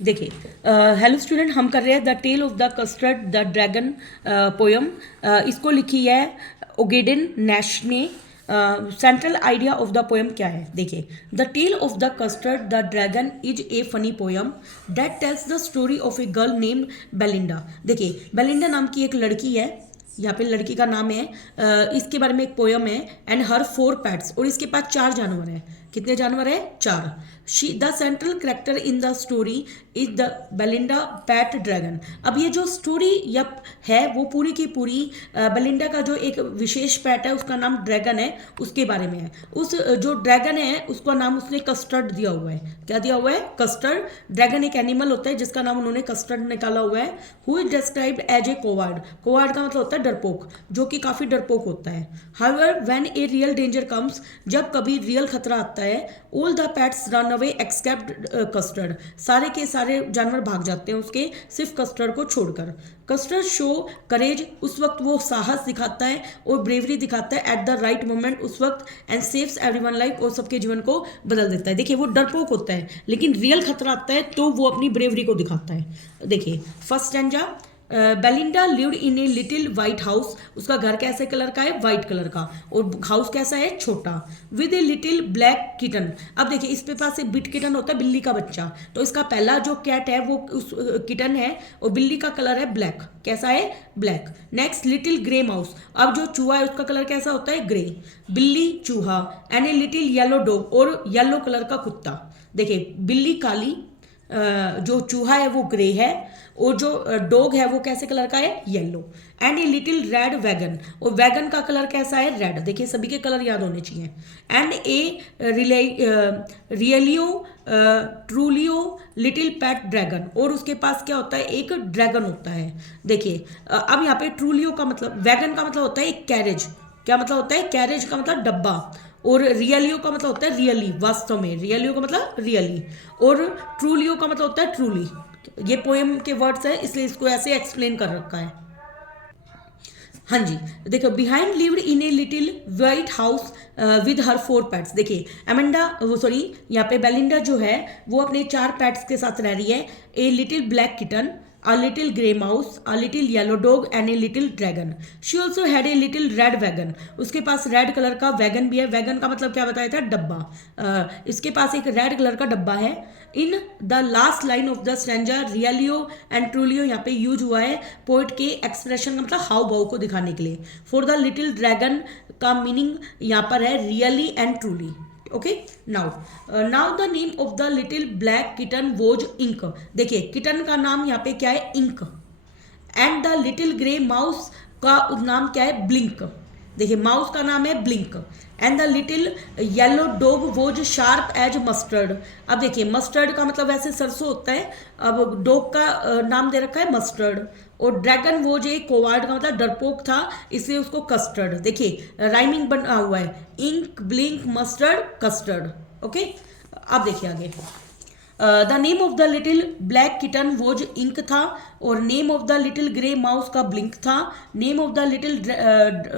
देखिए, hello student, हम कर रहे हैं the tale of the custard the dragon poem. इसको लिखी है ओगेडन नैश ने। Central idea of the poem क्या है? देखिए, the tale of the custard the dragon is a funny poem that tells the story of a girl named Belinda. देखिए, Belinda नाम की एक लड़की है, यहाँ पे लड़की का नाम है। इसके बारे में एक पोयम है। एंड हर 4 पैट्स, और इसके पास 4 जानवर हैं। कितने जानवर है? 4। She the central character in the story is the Belinda PAT dragon. अब ये जो स्टोरी है वो पूरी की पूरी बेलिंडा का जो एक विशेष पैट है उसका नाम ड्रैगन है, उसके बारे में है। उस जो ड्रैगन है उसका नाम उसने कस्टर्ड दिया हुआ है। क्या दिया हुआ है? कस्टर्ड। ड्रैगन एक एनिमल होता है जिसका नाम उन्होंने कस्टर्ड निकाला हुआ है। Who is described as a coward. Coward का मतलब होता है डरपोक, जो कि काफी डरपोक होता है। However when a real danger comes, जब कभी रियल खतरा आता है, all the pets run away except Custard. सारे के सारे जानवर भाग जाते हैं उसके, सिर्फ कस्टर्ड को छोड़कर। कस्टर्ड शो करेज, उस वक्त वो साहस दिखाता है और ब्रेवरी दिखाता है एट द राइट मोमेंट, उस वक्त। एंड सेव्स एवरीवन लाइफ, और सबके जीवन को बदल देता है। देखिए, वो डरपोक होता है लेकिन रियल खतरा आता है तो वो अपनी ब्रेवरी को दिखाता है। देखिए, first stanza. Belinda lived in a little white house. उसका घर कैसे कलर का है? वाइट कलर का। और हाउस कैसा है? छोटा। With a little black kitten. अब देखिए, इसके पास एक बिट किटन होता है, बिल्ली का बच्चा। तो इसका पहला जो कैट है वो उस किटन है, और बिल्ली का कलर है ब्लैक। कैसा है? Black. Next, little grey mouse. अब जो चूहा है उसका कलर कैसा होता है? ग्रे। बिल्ली, चूहा। And a little yellow dog, और येलो कलर का कुत्ता। देखिए, बिल्ली काली, जो चूहा है वो ग्रे है, और जो डॉग है वो कैसे कलर का है? Yellow. And a little red wagon, और वैगन का कलर कैसा है? रेड। देखिए, सभी के कलर याद होने चाहिए। And A रियलियो ट्रूलियो little PAT dragon, और उसके पास क्या होता है? एक ड्रैगन होता है। देखिए, अब यहाँ पे ट्रूलियो का मतलब, वैगन का मतलब होता है एक कैरेज। क्या मतलब होता है? कैरेज का मतलब डब्बा। और रियलियो का मतलब होता है रियली, वास्तव में। रियलियो का मतलब रियली। और ट्रूलियो का मतलब होता है ट्रूली। ये पोएम के वर्ड्स है, इसलिए इसको ऐसे एक्सप्लेन कर रखा है। हाँ जी, देखो, behind lived in a little white house with her 4 pets. देखिए, एमेंडा, वो सॉरी, यहाँ पे बेलिंडा जो है वो अपने 4 पैट्स के साथ रह रही है। A little black kitten, a little grey mouse, a little yellow dog and a little dragon. She also had a little red wagon. उसके पास रेड कलर का वैगन भी है। वैगन का मतलब क्या बताया था? डब्बा। इसके पास एक रेड कलर का डब्बा है। In the last line of the stanza, रियलियो and ट्रूलियो यहाँ पे यूज हुआ है पोइट के एक्सप्रेशन का मतलब हाव भाव को दिखाने के लिए। फॉर द लिटिल ड्रैगन का मीनिंग यहाँ पर है really and truly. Okay, now the name of the little black kitten was Ink. देखिए, किटन का नाम यहाँ पे क्या है? Ink. And the little grey mouse का नाम क्या है? ब्लिंक। देखिए, माउस का नाम है Blink. And the little yellow dog was sharp as Mustard. अब देखिए, मस्टर्ड का मतलब वैसे सरसों होता है, अब डॉग का नाम दे रखा है मस्टर्ड। और ड्रैगन वो जो कोवार्ड का मतलब डरपोक था, इसलिए उसको कस्टर्ड। देखिए, राइमिंग बना हुआ है, Ink, Blink, Mustard, Custard. Okay, अब देखिए आगे। The name of the little black kitten was Ink था, और name of the little grey mouse का ब्लिंक था। Name of the little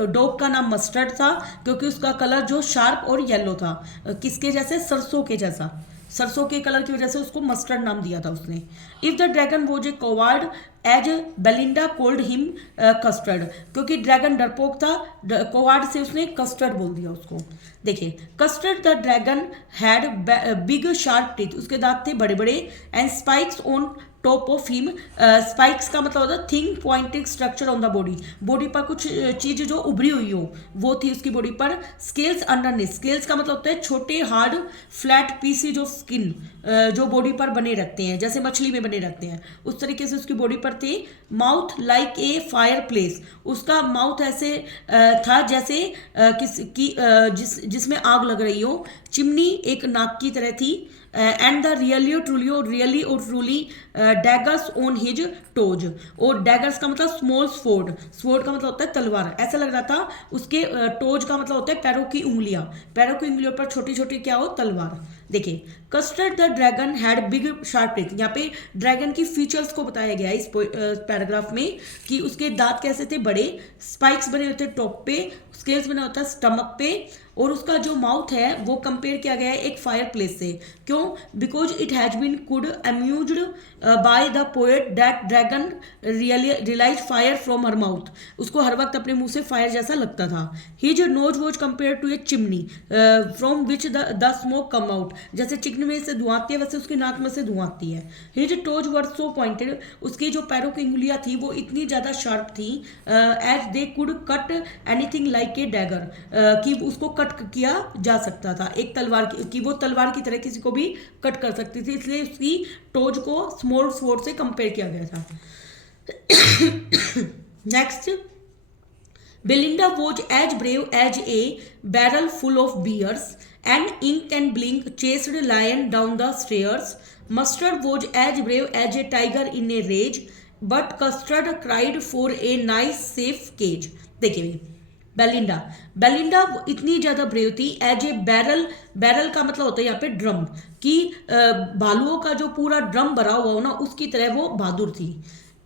dog का नाम मस्टर्ड था, क्योंकि उसका कलर जो शार्प और येलो था। किसके जैसे? सरसों के जैसा। सरसों के कलर की वजह से उसको मस्टर्ड नाम दिया था उसने। If the dragon was a coward as Belinda called him Custard, क्योंकि ड्रैगन डरपोक था, कोवार्ड से उसने कस्टर्ड बोल दिया उसको। देखिए, Custard the dragon had big sharp teeth, उसके दांत थे बड़े बड़े। And spikes on top of him, spikes का मतलब होता है thing pointing structure on the body. Body पर कुछ चीज जो उभरी हुई हो वो थी उसकी बॉडी पर। स्केल्स अंडरनेथ, स्केल्स का मतलब होता है छोटे hard flat PCs of skin, जो बॉडी पर बने रहते हैं, जैसे मछली में बने रहते हैं, उस तरीके से उसकी बॉडी पर थे। Mouth like a fire place, उसका माउथ ऐसे था जैसे जिसमें आग लग रही हो। चिमनी एक नाक की तरह थी। And the realio trulio, really और truly daggers on his toes. और डैगर्स का मतलब स्मॉल स्वॉर्ड, स्वॉर्ड का मतलब होता है तलवार। ऐसा लग रहा था उसके टोज का मतलब होता है पैरों की उंगलियां, पैरों की उंगलियों पर छोटी छोटी क्या हो? तलवार। देखिए, Custard the dragon had big sharp teeth, यहाँ पे ड्रैगन की फीचर्स को बताया गया है इस पैराग्राफ में, कि उसके दांत कैसे थे? बड़े। स्पाइक्स बने होते टॉप पे, स्केल्स बना होता है स्टमक पे, और उसका जो माउथ है वो कंपेयर किया गया है एक फायर प्लेस से। क्यों? Because it has been could amused by the poet that dragon realize fire from her mouth. उसको हर वक्त अपने मुंह से फायर जैसा लगता था। His nose was compare to a chimney from which the smoke come out. जैसे चिकनी में से धुआं आती है वैसे उसकी नाक में से धुआं आती है। हिज टोज वर सो पॉइंटेड, उसकी जो पैरों की उंगलियां थी वो इतनी ज्यादा शार्प थी as they could cut anything like a dagger, कि उसको कट किया जा सकता था, एक तलवार की वो तलवार की तरह किसी को भी कट कर सकती थी, इसलिए उसकी टोज को स्मॉल स्वॉर्ड से कंपेयर किया गया था। Next, Belinda was as brave as a barrel full of beers, and Ink and Blink chased Lion down the stairs. Mustard was as brave as a tiger in a rage, but Custard cried for a nice safe cage. देखिए Belinda इतनी ज्यादा brave थी as a barrel का मतलब होता है यहाँ पे ड्रम, कि भालुओं का जो पूरा ड्रम भरा हुआ हो ना उसकी तरह वो बहादुर थी।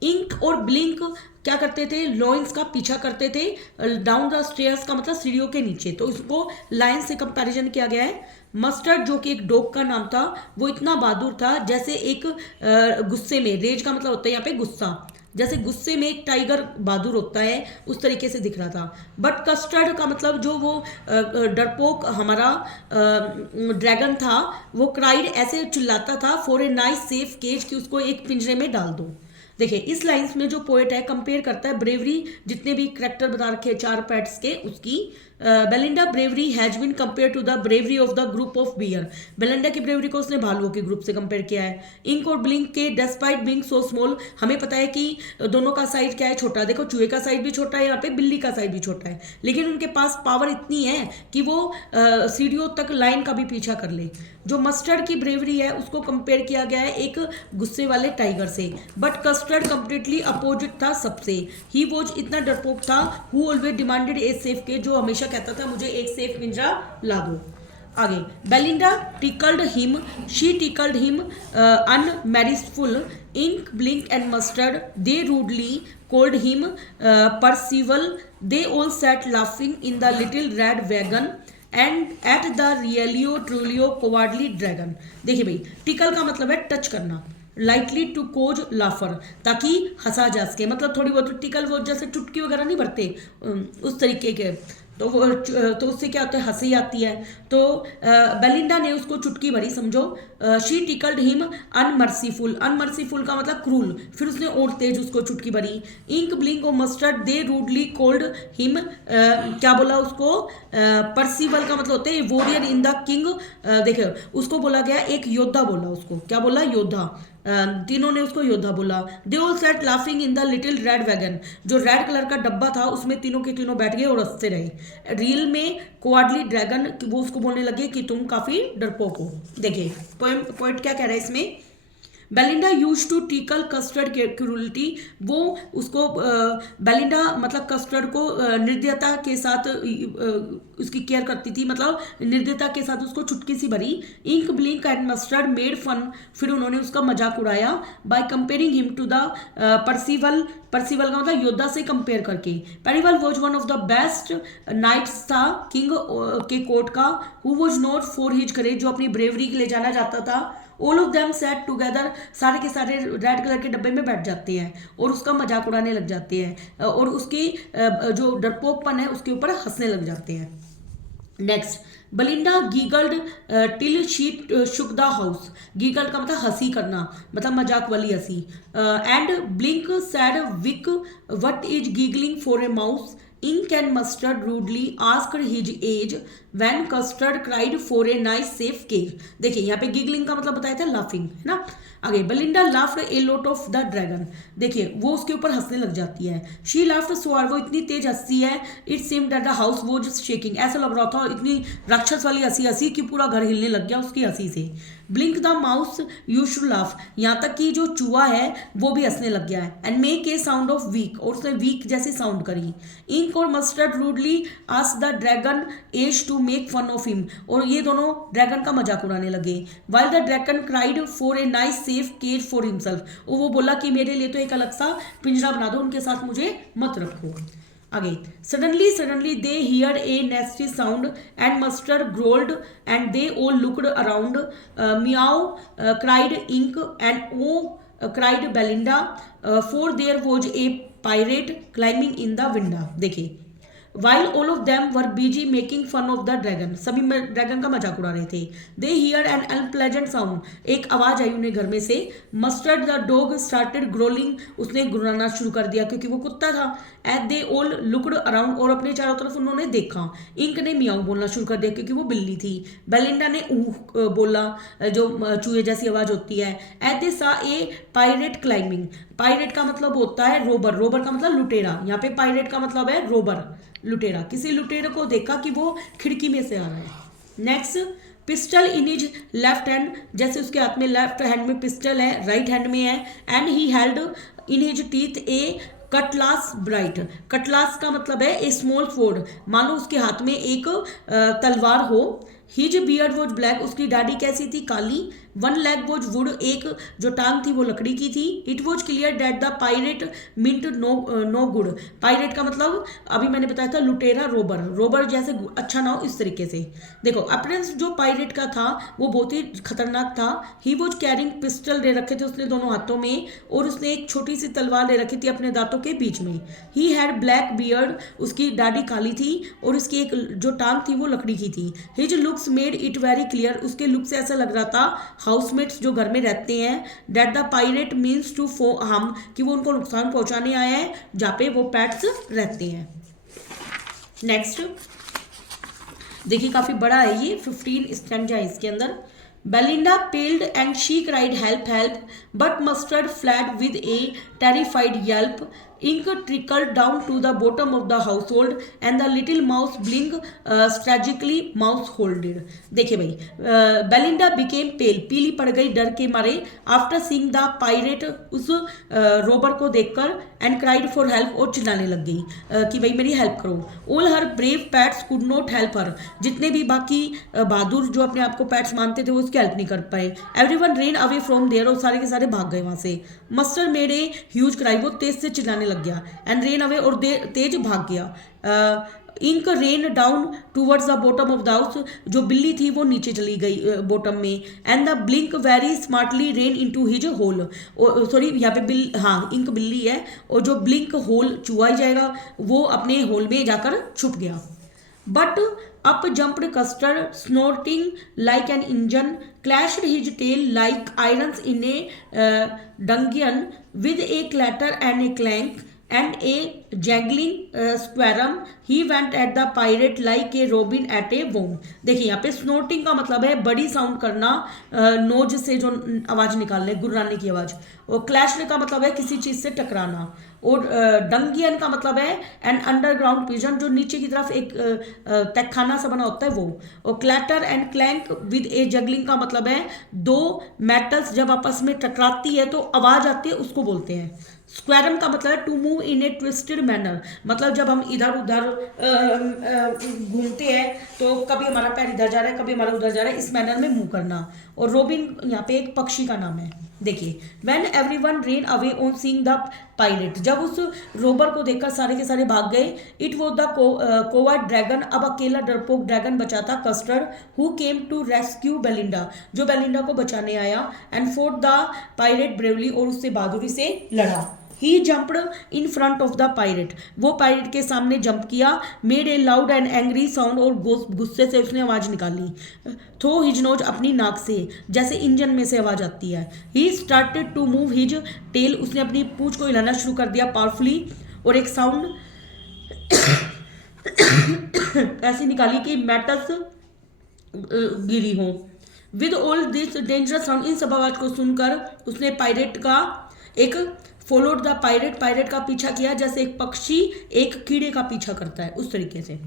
इंक और ब्लिंक क्या करते थे? लॉयंस का पीछा करते थे डाउन द स्टेयर्स का मतलब सीढ़ियों के नीचे, तो इसको लायन से कंपैरिजन किया गया है। मस्टर्ड जो कि एक डॉग का नाम था वो इतना बहादुर था जैसे एक गुस्से में, रेज का मतलब होता है यहाँ पे गुस्सा, जैसे गुस्से में एक टाइगर बहादुर होता है उस तरीके से दिख रहा था। बट कस्टर्ड का मतलब जो वो डरपोक हमारा ड्रैगन था वो क्राइड ऐसे चिल्लाता था for a nice safe cage, कि उसको एक पिंजरे में डाल दो। देखिए इस लाइन्स में जो पोएट है कंपेयर करता है ब्रेवरी, जितने भी करेक्टर बता रखे हैं 4 पैट्स के, उसकी Belinda bravery has been compare to the bravery of the group of bear. Belinda की ब्रेवरी को उसने भालुओं के ग्रुप से कंपेयर किया है। इंक और ब्लिंक के डेस्पाइट बीइंग सो स्मॉल, हमें पता है कि दोनों का साइज क्या है, छोटा। देखो चूहे का साइज भी छोटा है, यहाँ पे बिल्ली का साइज भी छोटा है, लेकिन उनके पास पावर इतनी है कि वो सीढ़ियों तक लाइन का भी पीछा कर ले। जो मस्टर्ड की ब्रेवरी है उसको कंपेयर किया गया है एक गुस्से वाले टाइगर से, बट कस्टर्ड कंप्लीटली अपोजिट था सबसे। ही वॉज इतना डरपोक था who always demanded a safe cage, जो हमेशा कहता था मुझे एक सेफ पिंजरा ला दो। आगे, Belinda tickled him, she tickled him unmercifully. Ink, Blink and Mustard they rudely called him Percival. They all sat laughing in the little red wagon and at the really truly cowardly dragon. देखिए भाई, tackle का मतलब है touch करना, lightly to कोज लाफर, ताकि हंसा जा सके, मतलब थोड़ी बहुत टिकल वो जैसे चुटकी वगैरह नहीं भरते उस तरीके के, तो वो तो उससे क्या होता है, हंसी आती है। तो बेलिंडा ने उसको चुटकी भरी, समझो। शी टिकल्ड हिम अनमर्सीफुल, अनमर्सीफुल का मतलब क्रूल, फिर उसने और तेज उसको चुटकी भरी। इंक, ब्लिंक और mustard they rudely cold him, क्या बोला उसको? परसिवल का मतलब होता है वॉरियर इन द किंग, देखो उसको बोला गया एक योद्धा, बोला उसको, क्या बोला? योद्धा। तीनों ने उसको योद्धा बोला। They all set laughing in the little red wagon, जो रेड कलर का डब्बा था उसमें तीनों के तीनों बैठ गए और हंसते रहे। रियल में कोवाडली ड्रैगन, वो उसको बोलने लगे कि तुम काफी डरपोक हो। देखिए पॉइंट क्या कह रहा है इसमें? Belinda use to tickle Custard cruelly, वो उसको बेलिंडा मतलब कस्टर्ड को निर्दयता के साथ उसकी केयर करती थी, मतलब निर्दयता के साथ उसको चुटकी सी भरी। Ink, Blink and Mustard made fun, फिर उन्होंने उसका मजाक उड़ाया by comparing him to the Percival, Percival का मतलब योद्धा से कंपेयर करके। Percival was one of the best knights था किंग के कोर्ट का, who was noted for his courage, जो अपनी ब्रेवरी के लिए जाना जाता था। All of them sat together, सारे के सारे रेड कलर के डब्बे में बैठ जाते हैं और उसका मजाक उड़ाने लग जाते हैं और उसकी जो डरपोकपन है उसके ऊपर हंसने लग जाते हैं। Next, Belinda giggled till she shook the house, giggled का मतलब हंसी करना, मतलब मजाक वाली हंसी। And Blink said weak what is giggling for a mouse. Ink and Mustard rudely asked his age when Custard cried for a nice safe cage. देखिए यहाँ पे गिगलिंग का मतलब बताया था लाफिंग, है ना। आगे, Belinda laughed a lot of the dragon, देखिए वो उसके ऊपर हंसने लग जाती है। शी लाफ्ड सो हार्ड, वो इतनी तेज हंसी है, it seemed that the house was shaking, ऐसा लग रहा था इतनी राक्षस वाली हंसी हंसी कि पूरा घर हिलने लग गया उसकी हंसी से। Blink the mouse used to laugh, यहाँ तक कि जो चूहा है वो भी हंसने लग गया है। And make a sound of weak, और उसने वीक जैसी साउंड करी। इंक और Mustard rudely asked the dragon as to make fun of him, और ये दोनों ड्रैगन का मजाक उड़ाने लगे। While the dragon cried for a nice safe cage for himself, और वो बोला कि मेरे लिए तो एक अलग सा पिंजरा बना दो, उनके साथ मुझे मत रखो। आगे suddenly they hear a nasty sound and Mustard growled and they all looked around meow cried Ink and oh cried Belinda for there was a pirate climbing in the window. देखिए While all of them were busy making fun of the dragon, सभी dragon का मजाक उड़ा रहे थे। They heard an unpleasant sound, एक आवाज आई उन्हें घर में से। Mustard the dog started growling, उसने गुर्राना शुरू कर दिया क्योंकि वो कुत्ता था। As they all looked around, और अपने चारों तरफ उन्होंने देखा। इंक ने मियाऊ बोलना शुरू कर दिया क्योंकि वो बिल्ली थी। बेलिंडा ने ऊह बोला, जो चूहे जैसी आवाज होती है। As they saw a pirate climbing, pirate का मतलब होता है रोबर, रोबर का मतलब लुटेरा, यहाँ पे पायरेट का मतलब है रोबर, लुटेरा। किसी लुटेरे को देखा कि वो खिड़की में से आ रहा है। Next pistol in his left hand, जैसे उसके हाथ में लेफ्ट हैंड में पिस्टल है, राइट हैंड में है। And he held in his teeth A Cutlass bright, Cutlass का मतलब है ए स्मॉल स्वॉर्ड, मान लो उसके हाथ में एक तलवार हो। हिज बियर्ड वॉज ब्लैक, उसकी दाढ़ी कैसी थी, काली। वन लेग वॉज वुड, एक जो टांग थी वो लकड़ी की थी। It was clear that the pirate meant no good, pirate का मतलब अभी मैंने बताया था लुटेरा, रोबर, रोबर जैसे अच्छा ना हो इस तरीके से। देखो अपरेंस जो पायरेट का था वो बहुत ही खतरनाक था। ही वॉज कैरिंग पिस्टल ले रखे थे उसने दोनों हाथों में, और उसने एक छोटी सी तलवार ले रखी थी अपने दांतों के बीच में। ही हैड ब्लैक बियर्ड, उसकी दाढ़ी काली थी, और उसकी एक जो टांग थी वो लकड़ी की थी। His looks made it very clear, उसके लुक से ऐसा लग रहा था हाउसमेट्स जो घर में रहते हैं, that the pirate means to harm, कि वो उनको नुकसान पहुंचाने आया है जहाँ पे वो पेट्स रहते हैं। नेक्स्ट देखिए काफी बड़ा है ये, 15 स्टैंजा है इसके अंदर। Belinda पेल्ड and she cried help help, but mustard fled with A terrified Yelp. Ink trickled down to the bottom of the household and the little mouse blinked strategically mouse holded। देखिए भाई Belinda became pale, पीली पड़ गई डर के मारे। After seeing the pirate, उस Rober को देखकर, एंड क्राइड फॉर हेल्प, और चिल्लाने लग गई कि भाई मेरी हेल्प करो। All her brave pets could not help her, जितने भी बाकी बहादुर जो अपने आप को पैट्स मानते थे वो उसकी हेल्प नहीं कर पाए। Everyone ran away from there, और सारे के सारे भाग गए वहां से। Mustard made a huge cry, वो तेज से चिल्लाने लग गया। एंड रेन अवे, और तेज भाग गया। Ink ran down towards the bottom of the house, जो बिल्ली थी वो नीचे चली गई बॉटम में। And the Blink very smartly ran into his hole, sorry यहाँ पे हाँ इंक बिल्ली है, और जो ब्लिंक होल चूहा ही जाएगा वो अपने होल में जाकर छुप गया। But up jumped Custard snorting like an engine, clashed his tail like irons in a dungeon with a clatter and a clank and a jangling squirm. He went at the pirate like a robin at a worm। देखिए यहाँ पे स्नोटिंग का मतलब है बड़ी sound करना, knows से जो आवाज निकालने, गुर्राने की आवाज। और क्लैश का मतलब है किसी चीज से टकराना। और डंगियन का मतलब है एन अंडरग्राउंड पिजन, जो नीचे की तरफ एक तहखाना सा बना होता है वो। और clatter and clank with A juggling का मतलब है दो मेटल्स जब आपस में टकराती है तो आवाज आती है, उसको बोलते हैं। स्क्वायरम का मतलब है to move in a twisted manner, मतलब जब हम इधर उधर घूमते हैं तो कभी हमारा पैर इधर जा रहा है कभी हमारा उधर जा रहा है, इस मैनर में मूव करना। और रोबिन यहाँ पे एक पक्षी का नाम है। देखिए when everyone ran away on seeing the pirate, जब उस रोबर को देखकर सारे के सारे भाग गए। It was the coward dragon, अब अकेला डरपोक ड्रैगन बचा था, Custard, who came to rescue Belinda, जो बेलिंडा को बचाने आया। And fought the pirate bravely, और उससे बहादुरी से लड़ा। He jumped in front of the pirate, वो पायरेट के सामने जंप किया। Made a loud and angry sound, और गुस्से से उसने आवाज निकाली। थ्रो हिज नोज, अपनी नाक से, जैसे इंजन में से आवाज आती है। He started to move his tail, उसने अपनी पूंछ को हिलाना शुरू कर दिया पावरफुली, और एक साउंड ऐसी निकाली कि मेटल्स गिरी हो। With all this dangerous sound, इन सब आवाज को सुनकर उसने पायरेट का एक फॉलोड द पायरेट, पायरेट का पीछा किया जैसे एक पक्षी एक कीड़े का पीछा करता है, उस तरीके से।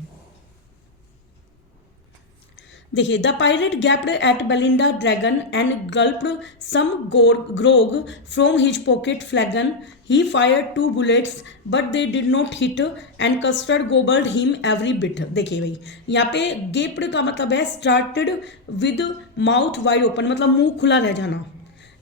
देखिए the pirate gaped at Belinda dragon and gulped some grog from his pocket flagon. He fired 2 bullets but they did not hit and Custard gobbled him every bit. देखिए भाई यहाँ पे गेप्ड का मतलब है started with mouth wide open, मतलब मुंह खुला रह जाना।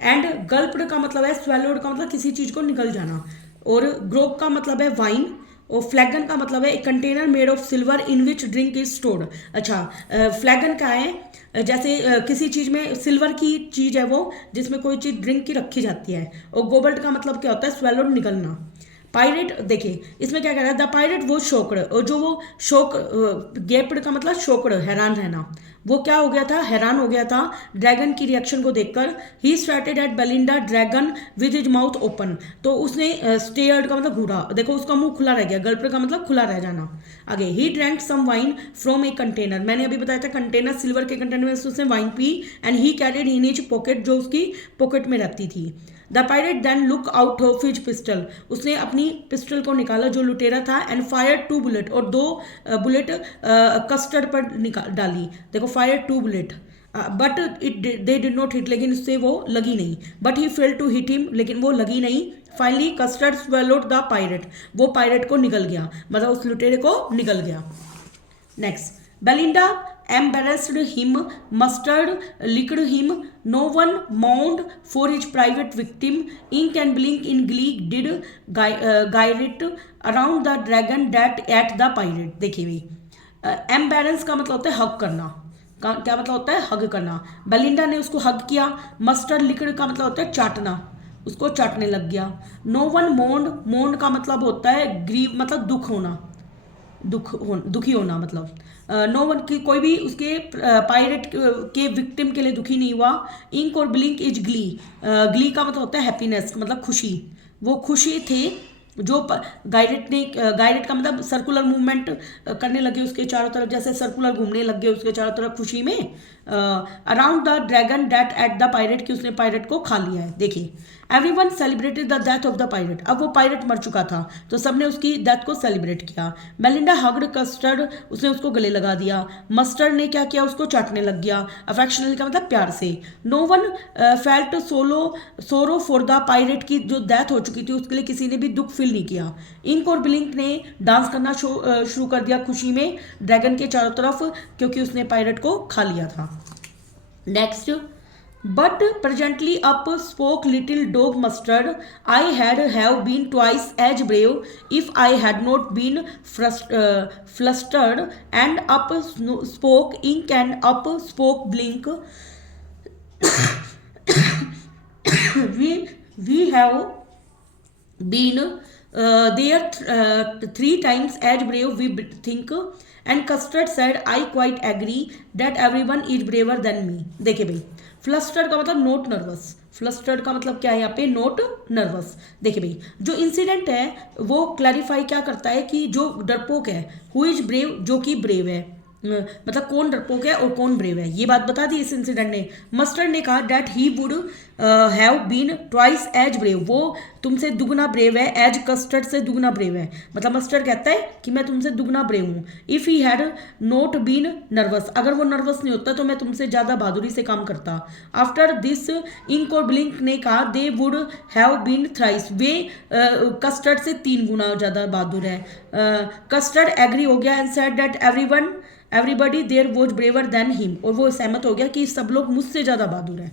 एंड गल्प्ड का मतलब है स्वेलोड का मतलब किसी चीज को निकल जाना। और ग्रोग का मतलब है वाइन, और फ्लैगन का मतलब है एक container made of silver in which drink is stored. अच्छा, फ्लैगन का है जैसे किसी चीज़ में सिल्वर की चीज़ है वो, जिसमें कोई चीज़ ड्रिंक की रखी जाती है। और गोबल्ट का मतलब क्या होता है, स्वेलोड, निकलना। पायरेट, देखिए इसमें क्या कह रहा है, द पायरेट वो शोकड, और जो वो शोक, गेपड का मतलब शोकड, हैरान रहना। वो क्या हो गया था, हैरान हो गया था ड्रैगन की रिएक्शन को देखकर। He started at Belinda dragon with his mouth open, तो उसने स्टेयर्ड का मतलब घूरा, देखो उसका मुंह खुला रह गया, गल्प का मतलब खुला रह जाना। आगे, he drank some wine from a container, मैंने अभी बताया था कंटेनर, सिल्वर के कंटेनर में से उसने वाइन पी। And he carried in his pocket, जो उसकी पॉकेट में रहती थी। The pirate then look out of his pistol, उसने अपनी पिस्टल को निकाला जो लुटेरा था। एंड फायर 2 बुलेट, और 2 बुलेट कस्टर्ड पर डाली। देखो fire 2 bullet, but they did not hit, लेकिन उससे वो लगी नहीं। But he fail to hit him, लेकिन वो लगी नहीं। Finally Custard swallowed the pirate, वो पायरेट को निगल गया, मतलब उस लुटेरे को निगल गया। Next, Belinda embarrassed him, mustard licked him, no one mourned for his private victim, ink and blink in glee did gyret around the dragon that at the pirate। देखिए भाई, एम्बेरेंस का मतलब होता है हग करना, क्या मतलब होता है, हग करना। बेलिंडा ने उसको हग किया। मस्टर्ड लिक्विड का मतलब होता है चाटना, उसको चाटने लग गया। नो वन मोन्ड, मोन्ड का मतलब होता है ग्रीव, मतलब दुख होना, दुखी होना मतलब। नो वन की, कोई भी उसके पायरेट के विक्टिम के लिए दुखी नहीं हुआ। इंक और ब्लिंक इज ग्ली, ग्ली का मतलब होता है हैप्पीनेस, मतलब खुशी, वो खुशी थे जो गायरेट का मतलब सर्कुलर मूवमेंट करने लगे उसके चारों तरफ, जैसे सर्कुलर घूमने लग गए उसके चारों तरफ खुशी में। Around the dragon that eight the pirate, कि उसने पायरेट को खा लिया है। देखिए, everyone celebrated the death of the pirate, अब वो पायरेट मर चुका था तो सबने उसकी डेथ को सेलिब्रेट किया। मेलिंडा हग्ड कस्टर्ड, उसने उसको गले लगा दिया। मस्टर्ड ने क्या किया, उसको चाटने लग गया, अफेक्शनली का मतलब प्यार से। नो वन फेल्ट सोरो फॉर द पायरेट, की जो डेथ हो चुकी थी उसके लिए किसी ने भी दुख फील नहीं किया। इंक और ब्लिंक ने डांस करना शुरू कर दिया खुशी में ड्रैगन के चारों तरफ, क्योंकि उसने पायरेट को खा लिया था। Next, but presently up spoke little dog mustard, I had have been twice as brave if I had not been flustered. And up spoke ink and up spoke blink, we have been there 3 times as brave we think. And custard said I quite agree that everyone is braver than me। देखिए भाई, flustered का मतलब note nervous, flustered का मतलब क्या है यहाँ पे, नोट नर्वस। देखिए भाई, जो इंसिडेंट है वो क्लैरिफाई क्या करता है कि जो डरपोक है, हु इज ब्रेव, जो कि ब्रेव है, मतलब कौन डरपोक है और कौन ब्रेव है, ये बात बता दी इस इंसिडेंट ने। मस्टर्ड ने कहा that he would have been twice as brave, वो तुमसे दुगना ब्रेव है, एज कस्टर्ड से दुगना ब्रेव है, मतलब मस्टर्ड कहता है कि मैं तुमसे दुगना ब्रेव हूँ। If he had not been nervous, अगर वो नर्वस नहीं होता तो मैं तुमसे ज़्यादा बहादुरी से काम करता। आफ्टर दिस इंक और ब्लिंक ने कहा they would have been thrice, वे कस्टर्ड से 3 गुना ज़्यादा बहादुर है। कस्टर्ड एग्री हो गया and said that everybody there was braver than him, और वो सहमत हो गया कि सब लोग मुझसे ज़्यादा बहादुर हैं।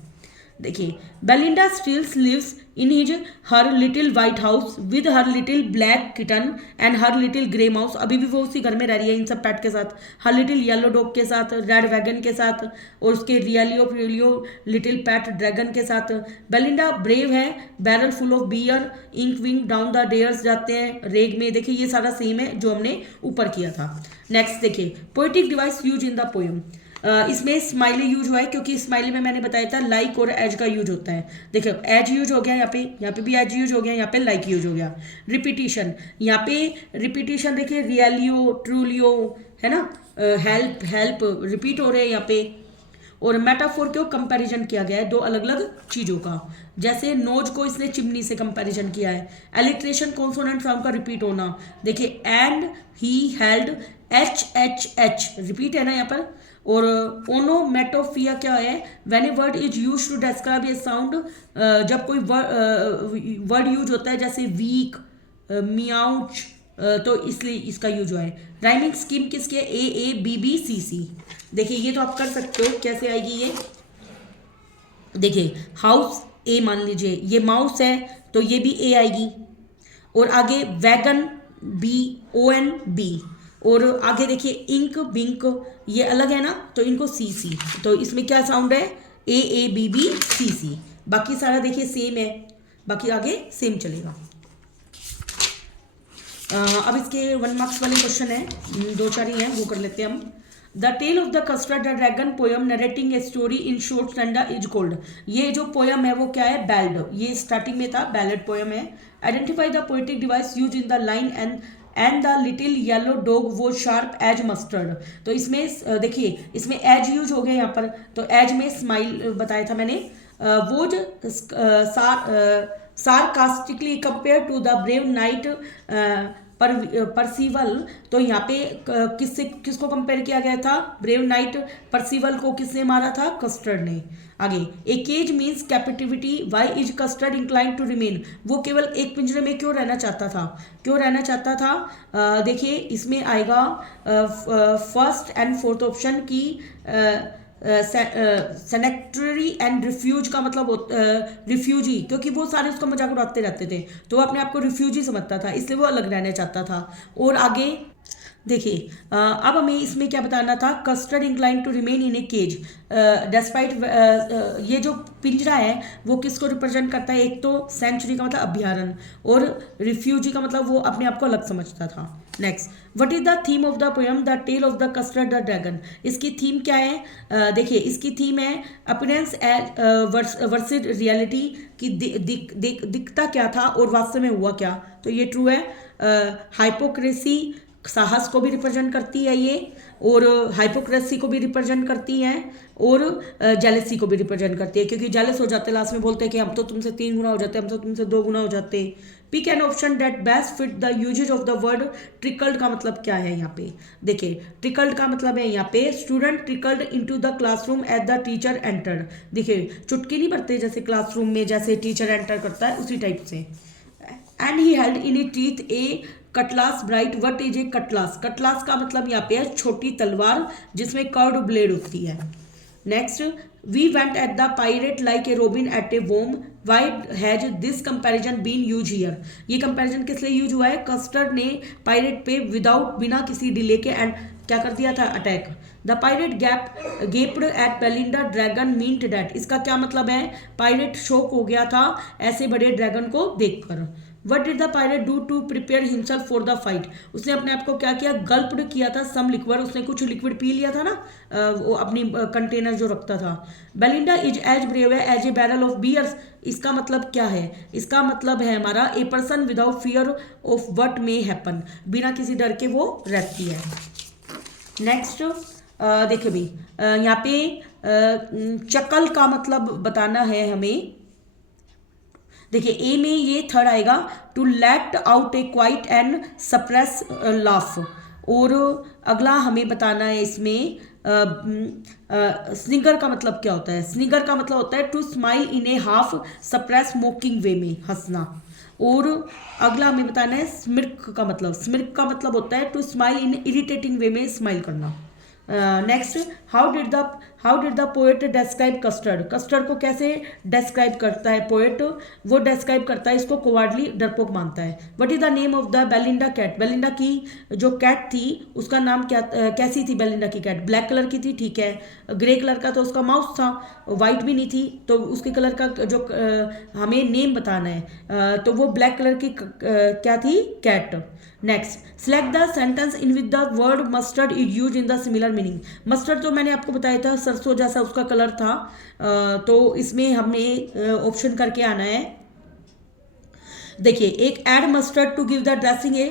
देखिए, Belinda stills lives in his her little white house with her little black kitten and her little grey mouse, अभी भी वो उसी घर में रह रही है इन सब पेट के साथ, हर लिटिल येलो डॉग के साथ, रेड वैगन के साथ, और उसके रियलियो लिटिल पैट ड्रैगन के साथ। बेलिंडा ब्रेव है, barrel full of bear, Ink wing down the dares जाते हैं रेग में। देखिए ये सारा सेम है जो हमने ऊपर किया था। नेक्स्ट देखिए, poetic device use in the poem, इसमें स्माइली यूज हुआ है क्योंकि स्माइली में मैंने बताया था लाइक और एज का यूज होता है। देखो एज यूज हो गया, यहाँ पे भी एज यूज हो गया, यहाँ पे लाइक यूज हो गया। रिपीटिशन, यहाँ पे रिपीटिशन देखिए, रियलियो ट्रूलियो है ना, हेल्प रिपीट हो रहे हैं यहाँ पे। और मेटाफोर क्यों कंपैरिजन किया गया है 2 अलग अलग चीज़ों का, जैसे नोज को इसने चिमनी से कंपैरिजन किया है। एलिट्रेशन कॉन्सोनेंट साउंड का रिपीट होना, देखिए and he held HHH repeat है ना यहाँ पर। और ओनोमेटोफिया क्या है, when a word is use to describe a sound, जब कोई वर्ड यूज होता है जैसे वीक, मियाउच, तो इसलिए इसका यूज हुआ है। राइमिंग स्कीम किसकी है, AABBCC। देखिए ये तो आप कर सकते हो, कैसे आएगी ये, देखिए हाउस ए मान लीजिए, ये माउस है तो ये भी ए आएगी। और आगे वैगन बी, ON B। और आगे देखिए इंक बिंक ये अलग है ना, तो इनको CC। तो इसमें क्या साउंड है, AABB CC। बाकी सारा देखिए सेम है, बाकी आगे सेम चलेगा। अब इसके 1 मार्क्स वाले क्वेश्चन है, 2-4 ही हैं, वो कर लेते हैं हम। The tale of the custard the dragon poem narrating a story in short stanza is called. ये जो पोयम है वो क्या है, बैल्ड। ये स्टार्टिंग में था, बैलेड पोयम है। Identify the poetic device use in the line and the little yellow dog वो शार्प एज मस्टर्ड। तो इसमें देखिए इसमें एज यूज हो गया यहाँ पर, तो एज में स्माइल बताया था मैंने। वो sarcastically compare to the brave knight Percival. तो यहाँ पे किसको कंपेयर किया गया था, ब्रेव नाइट परसीवल को किसने मारा था, कस्टर्ड ने। आगे, a cage means captivity, why is Custard incline to remain. वो केवल एक पिंजरे में क्यों रहना चाहता था, क्यों रहना चाहता था। देखिए इसमें आएगा फर्स्ट एंड फोर्थ ऑप्शन की सैनिटरी एंड रिफ्यूज का मतलब रिफ्यूजी, क्योंकि वो सारे उसका मजाक उड़ाते रहते थे, तो वो अपने आप को रिफ्यूजी समझता था, इसलिए वो अलग रहना चाहता था। और आगे देखिए अब हमें इसमें क्या बताना था, Custard incline to remain in a cage despite. ये जो पिंजरा है वो किसको रिप्रेजेंट करता है, एक तो सेंचुरी का मतलब अभ्यारण्य, और रिफ्यूजी का मतलब वो अपने आप को अलग समझता था। Next, what is the theme of the poem the tale of the custard the dragon. इसकी थीम क्या है, देखिए इसकी थीम है अपीयरेंस एज वर्सेस रियलिटी, कि दिखता क्या था और वास्तव में हुआ क्या। तो ये ट्रू है। हाइपोक्रेसी, साहस को भी रिप्रेजेंट करती है ये, और हाइपोक्रेसी को भी रिप्रेजेंट करती है, और जेलसी को भी रिप्रेजेंट करती है, क्योंकि जेलस हो जाते हैं, लास्ट में बोलते हैं कि हम तो तुमसे 3 गुना हो जाते, हम तो तुमसे 2 गुना हो जाते। Pick an option that best fit the usage of the word trickled का मतलब क्या है यहाँ पे। देखिए ट्रिकल्ड का मतलब है यहाँ पे student trickled into the classroom as the teacher entered. देखिए चुटकी नहीं पड़ते जैसे क्लासरूम में जैसे टीचर एंटर करता है, उसी टाइप से। And he held in A teeth A Cutlass bright. What is a Cutlass, Cutlass का मतलब यहाँ पे है छोटी तलवार जिसमें कर्व्ड ब्लेड होती है। Next, we went at the pirate like a robin at a worm, why has this comparison been use here. ये कंपैरिजन किस लिए यूज हुआ है, कस्टर्ड ने पायरेट पे विदाउट बिना किसी डिले के एंड क्या कर दिया था, attack. The pirate gaped at Belinda dragon meant that. इसका क्या मतलब है, पायरेट शॉक हो गया था ऐसे बड़े ड्रैगन को देखकर। What did the pirate do to prepare himself for the fight. उसने अपने आप को क्या किया, गल्प्ड किया था सम लिक्विड, उसने कुछ लिक्विड पी लिया था ना, वो अपनी कंटेनर जो रखता था। Belinda is as brave as a barrel of bears. इसका मतलब क्या है, इसका मतलब है हमारा a person without fear of what may happen, बिना किसी डर के वो रहती है। नेक्स्ट देखिए भी यहाँ पे चकल का मतलब बताना है हमें। देखिए ए में ये थर्ड आएगा, to let out a quiet and suppress laugh. और अगला हमें बताना है इसमें स्निगर का मतलब क्या होता है। स्निगर का मतलब होता है to smile in a half suppressed mocking way में, हंसना। और अगला हमें बताना है स्मिर्क का मतलब, स्मिर्क का मतलब होता है टू स्माइल इन इरिटेटिंग वे में, स्माइल करना। Next, how did the poet describe custard. Custard को कैसे डिस्क्राइब करता है पोएट, वो डिस्क्राइब करता है इसको कोवार्डली, डरपोक मानता है। What is the name of the Belinda cat. बेलिंडा की जो कैट थी उसका नाम क्या, कैसी थी बेलिंडा की कैट, ब्लैक कलर की थी, ठीक है। ग्रे कलर का तो उसका माउस था, वाइट भी नहीं थी, तो उसके कलर का जो हमें नेम बताना है, तो वो ब्लैक कलर की क्या थी, cat. Next, select the sentence in with the word Mustard is use in the similar meaning. Mustard तो मैंने आपको बताया था सरसों जैसा उसका कलर था, तो इसमें हमें ऑप्शन करके आना है। देखिए एक add mustard to give the dressing a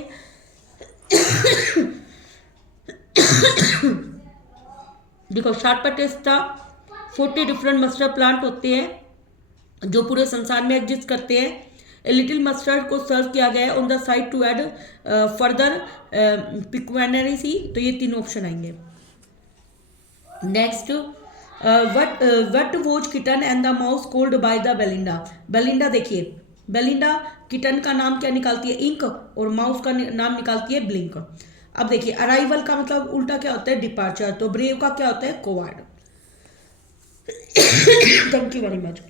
देखो शार्ट पर टेस्ट था, 40 डिफरेंट मस्टर्ड प्लांट होते हैं जो पूरे संसार में एग्जिस्ट करते हैं। ए लिटिल मस्टर्ड को सर्व किया गया है on the side to add further piquancy. तो ये 3 ऑप्शन आएंगे। Next, what was kitten and the mouse called by the Belinda. Belinda देखिए, बेलिंडा किटन का नाम क्या निकालती है, इंक, और माउस का नाम निकालती है ब्लिंक। अब देखिए अराइवल का मतलब उल्टा क्या होता है, डिपार्चर, तो ब्रेव का क्या होता है, coward. Thank you very much.